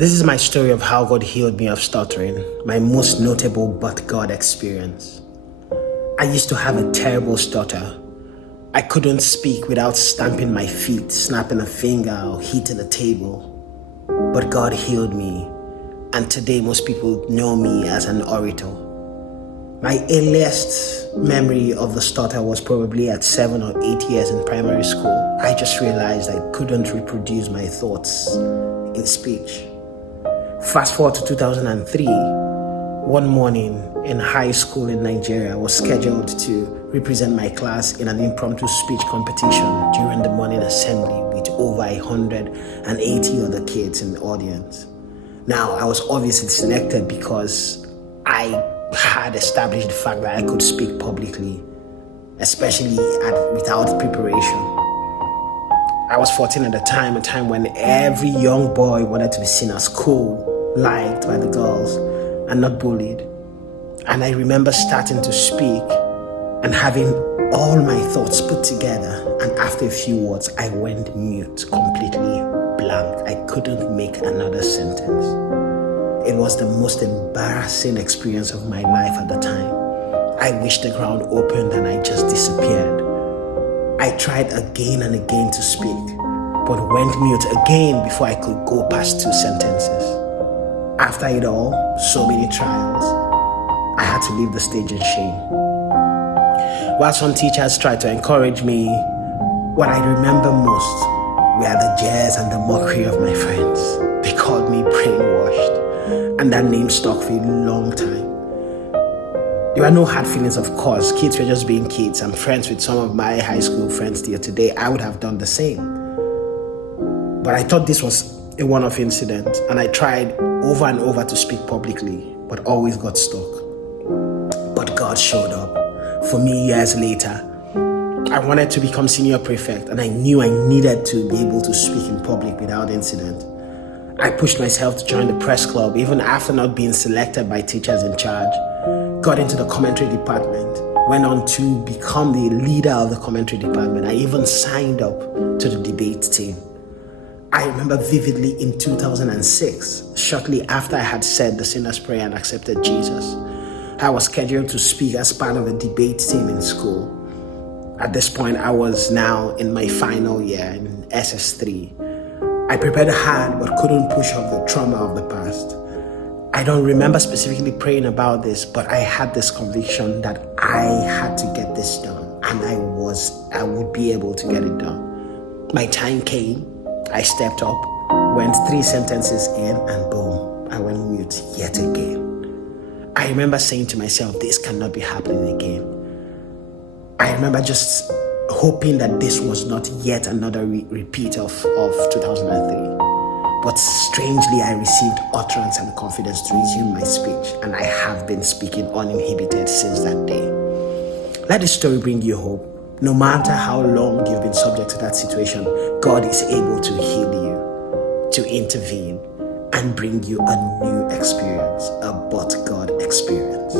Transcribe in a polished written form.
This is my story of how God healed me of stuttering, my most notable but God experience. I used to have a terrible stutter. I couldn't speak without stamping my feet, snapping a finger, or hitting a table. But God healed me, and today most people know me as an orator. My earliest memory of the stutter was probably at 7 or 8 years in primary school. I just realized I couldn't reproduce my thoughts in speech. Fast forward to 2003, one morning in high school in Nigeria, I was scheduled to represent my class in an impromptu speech competition during the morning assembly with over 180 other kids in the audience. Now, I was obviously selected because I had established the fact that I could speak publicly, especially without preparation. I was 14 at the time, a time when every young boy wanted to be seen as cool, liked by the girls, and not bullied. And I remember starting to speak and having all my thoughts put together, and after a few words, I went mute, completely blank. I couldn't make another sentence. It was the most embarrassing experience of my life at the time. I wished the ground opened and I just disappeared. I tried again and again to speak, but went mute again before I could go past 2 sentences. After it all, so many trials, I had to leave the stage in shame. While some teachers tried to encourage me, what I remember most were the jeers and the mockery of my friends. They called me brainwashed, and that name stuck for a long time. There were no hard feelings, of course. Kids were just being kids. I'm friends with some of my high school friends till today. I would have done the same. But I thought this was a one-off incident, and I tried over and over to speak publicly, but always got stuck. But God showed up for me years later. I wanted to become senior prefect, and I knew I needed to be able to speak in public without incident. I pushed myself to join the press club, even after not being selected by teachers in charge. Got into the commentary department, went on to become the leader of the commentary department. I even signed up to the debate team. I remember vividly in 2006, shortly after I had said the sinner's prayer and accepted Jesus, I was scheduled to speak as part of a debate team in school. At this point, I was now in my final year in SS3. I prepared hard but couldn't push off the trauma of the past. I don't remember specifically praying about this, but I had this conviction that I had to get this done, and I would be able to get it done. My time came. I stepped up, went 3 sentences in, and boom, I went mute yet again. I remember saying to myself, this cannot be happening again. I remember just hoping that this was not yet another repeat of 2003. But strangely, I received utterance and confidence to resume my speech, and I have been speaking uninhibited since that day. Let this story bring you hope. No matter how long you've been subject to that situation, God is able to heal you, to intervene, and bring you a new experience, a but God experience.